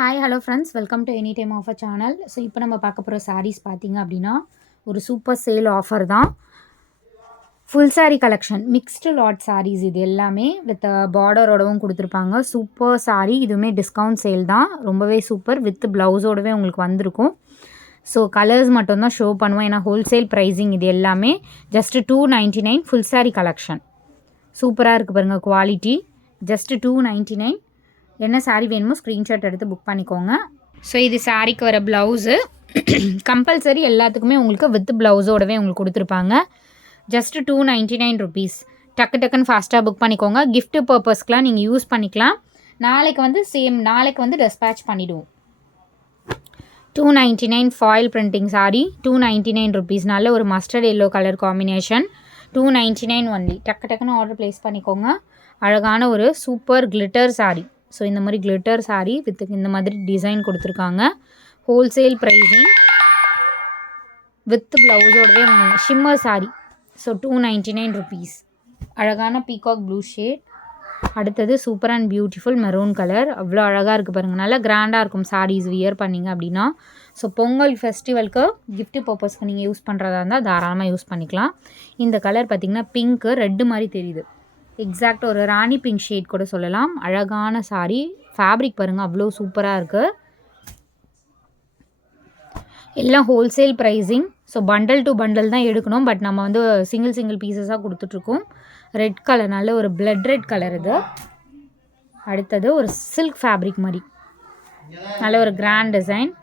Hi hello friends, welcome to any time offer channel. So இப்போ நம்ம பார்க்க போகிற சாரீஸ் பார்த்தீங்க அப்படின்னா ஒரு சூப்பர் சேல் ஆஃபர் தான். Full sari collection, mixed lot saris இது எல்லாமே வித் பார்டரோடவும் கொடுத்துருப்பாங்க. சூப்பர் சாரீ, இதுவுமே டிஸ்கவுண்ட் சேல் தான். ரொம்பவே சூப்பர், வித் ப்ளவுஸோடவே உங்களுக்கு வந்திருக்கும். ஸோ கலர்ஸ் மட்டும்தான் ஷோ பண்ணுவோம், ஏன்னா ஹோல்சேல் ப்ரைஸிங் இது எல்லாமே. Just $299 full sari collection. சூப்பராக இருக்குது பாருங்கள், குவாலிட்டி. ஜஸ்ட்டு $299. என்ன சாரீ வேணுமோ ஸ்க்ரீன்ஷாட் எடுத்து புக் பண்ணிக்கோங்க. ஸோ இது சாரீக்கு வர ப்ளவுஸு கம்பல்சரி எல்லாத்துக்குமே உங்களுக்கு வித் ப்ளவுஸோடவே உங்களுக்கு கொடுத்துருப்பாங்க. ஜஸ்ட்டு $299. டக்குன்னு ஃபாஸ்ட்டாக புக் பண்ணிக்கோங்க. கிஃப்ட் பர்பஸ்க்கெலாம் நீங்கள் யூஸ் பண்ணிக்கலாம். நாளைக்கு வந்து டெஸ்பேட்ச் பண்ணிவிடுவோம். $299 ஃபாயில் பிரிண்டிங் சாரீ, $299. நல்ல ஒரு mustard yellow colour combination, $299 only. டக்குன்னு ஆர்டர் ப்ளேஸ் பண்ணிக்கோங்க. அழகான ஒரு சூப்பர் கிளிட்டர் சாரீ. ஸோ இந்த மாதிரி கிளிட்டர் சாரீ வித் இந்த மாதிரி டிசைன் கொடுத்துருக்காங்க. ஹோல்சேல் ப்ரைஸிங் வித் ப்ளவுஸோடவே ஷிம்மர் சாரீ. ஸோ $299. அழகான பீகாக் ப்ளூ ஷேட். அடுத்தது super and beautiful maroon colour. அவ்வளோ அழகாக இருக்குது பாருங்கள். நல்லா கிராண்டாக இருக்கும் சாரீஸ் வியர் பண்ணிங்க அப்படின்னா. ஸோ பொங்கல் ஃபெஸ்டிவலுக்கு கிஃப்ட் பர்பஸ்க்கு நீங்கள் யூஸ் பண்ணுறதா இருந்தால் தாராளமாக யூஸ் பண்ணிக்கலாம். இந்த கலர் பார்த்திங்கன்னா பிங்க்கு ரெட்டு மாதிரி தெரியுது. எக்ஸாக்ட் ஒரு ராணி பிங்க் ஷேட் கூட சொல்லலாம். அழகான சாரீ. ஃபேப்ரிக் பாருங்கள், அவ்வளோ சூப்பராக இருக்குது. எல்லாம் wholesale pricing. So bundle to bundle தான் எடுக்கணும். பட் நம்ம வந்து சிங்கிள் பீசஸாக கொடுத்துட்ருக்கோம். ரெட் கலர், நல்ல ஒரு பிளட் ரெட் கலர் இது. அடுத்தது ஒரு சில்க் ஃபேப்ரிக் மாதிரி நல்ல ஒரு கிராண்ட் டிசைன்.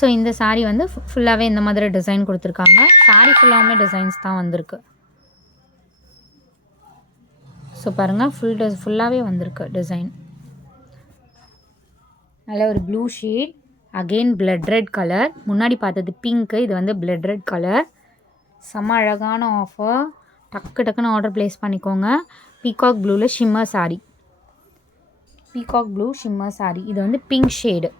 ஸோ இந்த சாரீ வந்து ஃபுல்லாகவே இந்த மாதிரி டிசைன் கொடுத்துருக்காங்க. சாரீ ஃபுல்லாகவுமே டிசைன்ஸ் தான் வந்திருக்கு. ஸோ பாருங்கள், ஃபுல்லாகவே வந்திருக்கு டிசைன். நல்ல ஒரு blue shade, again blood red colour. முன்னாடி பார்த்தது பிங்க்கு, இது வந்து பிளட் ரெட் கலர். செம்ம அழகான ஆஃபர். டக்குன்னு ஆர்டர் ப்ளேஸ் பண்ணிக்கோங்க. பீகாக் ப்ளூவில் shimmer sari, peacock blue shimmer sari. இது வந்து pink shade,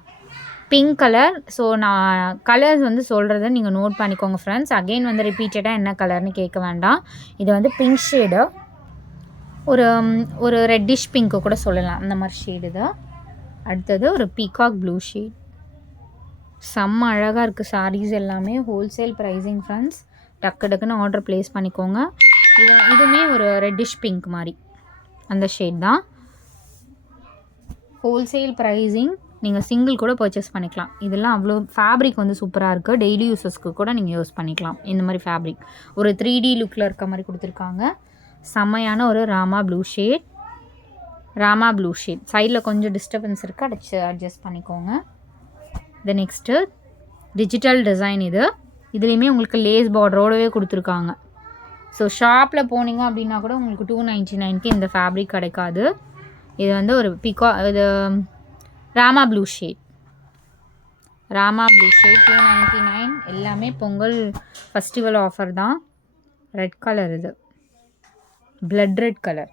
pink colour. So நான் கலர்ஸ் வந்து சொல்கிறத நீங்கள் நோட் பண்ணிக்கோங்க ஃப்ரெண்ட்ஸ். அகெயின் வந்து ரிப்பீட்டடாக என்ன கலர்னு கேட்க வேண்டாம். இது வந்து பிங்க் ஷேடு, ஒரு ரெட்டிஷ் பிங்க்கு கூட சொல்லலாம், அந்த மாதிரி ஷேடு தான். அடுத்தது ஒரு பீகாக் ப்ளூ ஷேட். செம்ம அழகாக இருக்குது சாரீஸ் எல்லாமே. Wholesale pricing friends. டக்குன்னு ஆர்டர் ப்ளேஸ் பண்ணிக்கோங்க. இதுவுமே ஒரு ரெட்டிஷ் பிங்க் மாதிரி அந்த ஷேட் தான். Wholesale pricing. நீங்கள் சிங்கிள் கூட பர்ச்சேஸ் பண்ணிக்கலாம். இதெல்லாம் அவ்வளோ ஃபேப்ரிக் வந்து சூப்பராக இருக்குது. டெய்லி யூஸஸ்க்கு கூட நீங்கள் யூஸ் பண்ணிக்கலாம். இந்த மாதிரி ஃபேப்ரிக் ஒரு 3D லுக்கில் இருக்க மாதிரி கொடுத்துருக்காங்க. செம்மையான ஒரு ராமா ப்ளூ ஷேட். சைடில் கொஞ்சம் டிஸ்டர்பன்ஸ் இருக்குது, அட்ஜஸ்ட் பண்ணிக்கோங்க. இது நெக்ஸ்ட்டு டிஜிட்டல் டிசைன். இதுலேயுமே உங்களுக்கு லேஸ் பார்டரோடவே கொடுத்துருக்காங்க. ஸோ ஷாப்பில் போனீங்க அப்படின்னா கூட உங்களுக்கு $299 இந்த ஃபேப்ரிக் கிடைக்காது. இது வந்து ஒரு இது ராமா ப்ளூ ஷேட், $299. எல்லாமே பொங்கல் ஃபெஸ்டிவல் ஆஃபர் தான். ரெட் கலர், இது பிளட் ரெட் கலர்.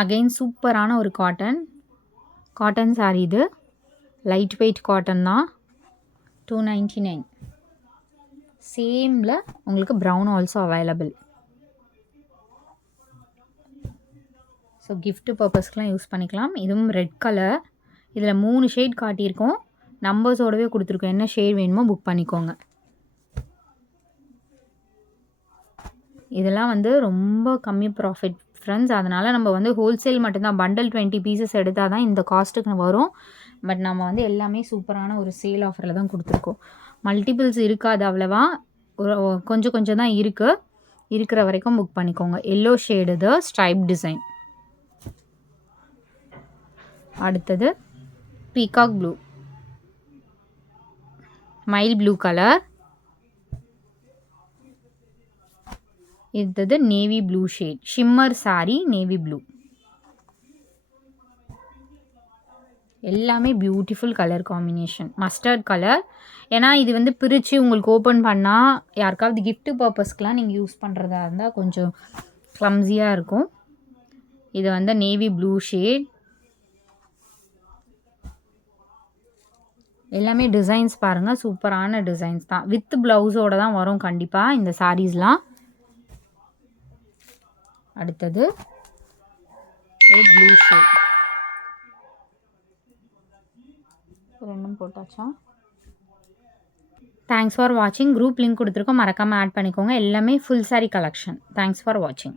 அகெயின் சூப்பரான ஒரு காட்டன் சாரீ. இது லைட் வெயிட் காட்டன் தான். $299. சேமில் உங்களுக்கு brown also available. So gift பர்பஸ்க்கெலாம் யூஸ் பண்ணிக்கலாம். இதுவும் ரெட் கலர். இதில் 3 ஷேட் காட்டியிருக்கோம். நம்பர்ஸோடவே கொடுத்துருக்கோம். என்ன ஷேட் வேணுமோ புக் பண்ணிக்கோங்க. இதெல்லாம் வந்து ரொம்ப கம்மி ப்ராஃபிட் ஃப்ரெண்ட்ஸ். அதனால் நம்ம வந்து ஹோல்சேல் மட்டும்தான், பண்டல் 20 பீசஸ் எடுத்தால் தான் இந்த காஸ்ட்டுக்கு வரும். பட் நம்ம வந்து எல்லாமே சூப்பரான ஒரு சேல் ஆஃபரில் தான் கொடுத்துருக்கோம். மல்டிபிள்ஸ் இருக்காது அவ்வளவா, கொஞ்சம் தான் இருக்குது. இருக்கிற வரைக்கும் புக் பண்ணிக்கோங்க. எல்லோ ஷேடு இது, ஸ்ட்ரைப் டிசைன். அடுத்தது பீகாக் ப்ளூ, மைல் ப்ளூ கலர். இது navy blue shade, shimmer sari, navy blue. எல்லாமே beautiful colour combination. Mustard colour. ஏன்னா இது வந்து பிரித்து உங்களுக்கு ஓப்பன் பண்ணால் யாருக்காவது கிஃப்ட் பர்பஸ்க்கெலாம் நீங்கள் யூஸ் பண்ணுறதா இருந்தால் கொஞ்சம் க்ளம்ஸியாக இருக்கும். இது வந்து நேவி ப்ளூ ஷேட். எல்லாமே டிசைன்ஸ் பாருங்கள், சூப்பரான டிசைன்ஸ் தான். வித் ப்ளவுஸோடு தான் வரும் கண்டிப்பாக இந்த சாரீஸ்லாம். அடுத்தது ஒரு ப்ளூ ஷேட். 2ம் போட்டாச்சா? தேங்க்ஸ் ஃபார் வாட்சிங். குரூப் லிங்க் கொடுத்துருக்கோம், மறக்காமல் ஆட் பண்ணிக்கோங்க. எல்லாமே full sari collection. Thanks for வாட்சிங்.